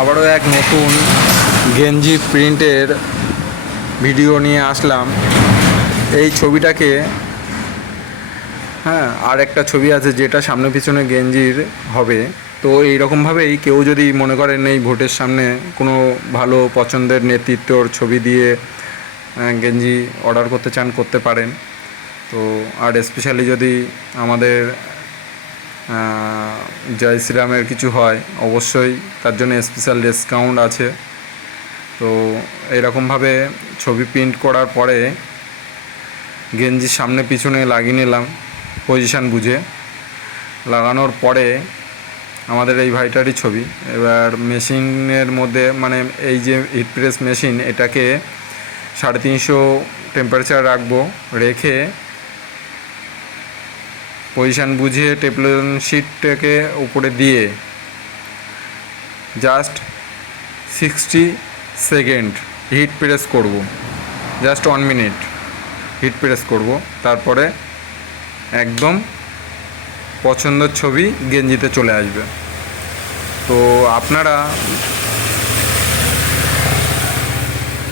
আবারও এক নতুন গেঞ্জি প্রিন্টের ভিডিও নিয়ে আসলাম। এই ছবিটাকে হ্যাঁ আর একটা ছবি আছে যেটা সামনে পিছনে গেঞ্জির হবে। তো এইরকমভাবেই কেউ যদি মনে করেন এই ভোটের সামনে কোনো ভালো পছন্দের নেতৃত্বর ছবি দিয়ে গেঞ্জি অর্ডার করতে চান, করতে পারেন। তো আর স্পেশালি যদি আমাদের জয় শ্রীরামের কিছু হয়, অবশ্যই তার জন্য স্পেশাল ডিসকাউন্ট আছে। তো এরকমভাবে ছবি প্রিন্ট করার পরে গেঞ্জির সামনে পিছনে লাগিয়ে নিলাম পজিশান বুঝে। লাগানোর পরে আমাদের এই ভাইটারই ছবি। এবার মেশিনের মধ্যে মানে এই যে হিট প্রেস মেশিন এটাকে সাড়ে তিনশো টেম্পারেচার রাখব, রেখে পজিশান বুঝে টেপলন শিটটাকে উপরে দিয়ে just sixty second heat press করব। Just one minute heat press করব। তারপরে একদম পছন্দের ছবি গেঞ্জিতে চলে আসবে। তো আপনারা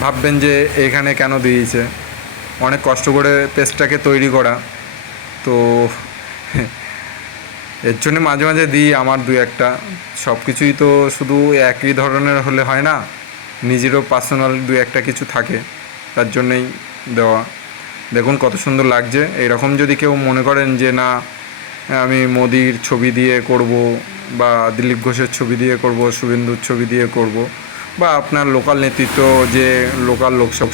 ভাববেন যে এখানে কেন দিয়েছে। অনেক কষ্ট করে পেস্টটাকে তৈরি করা। তো এর জন্য মাঝে মাঝে দিই, আমার দু একটা। সব কিছুই তো শুধু একই ধরনের হলে হয় না, নিজেরও পার্সোনাল দু একটা কিছু থাকে, তার জন্যই দেওয়া। দেখুন কত সুন্দর লাগছে। এরকম যদি কেউ মনে করেন যে, না, আমি মোদির ছবি দিয়ে করব বা দিলীপ ঘোষের ছবি দিয়ে করব, শুভেন্দুর ছবি দিয়ে করব বা আপনার লোকাল নেতৃত্ব যে লোকাল লোকসভা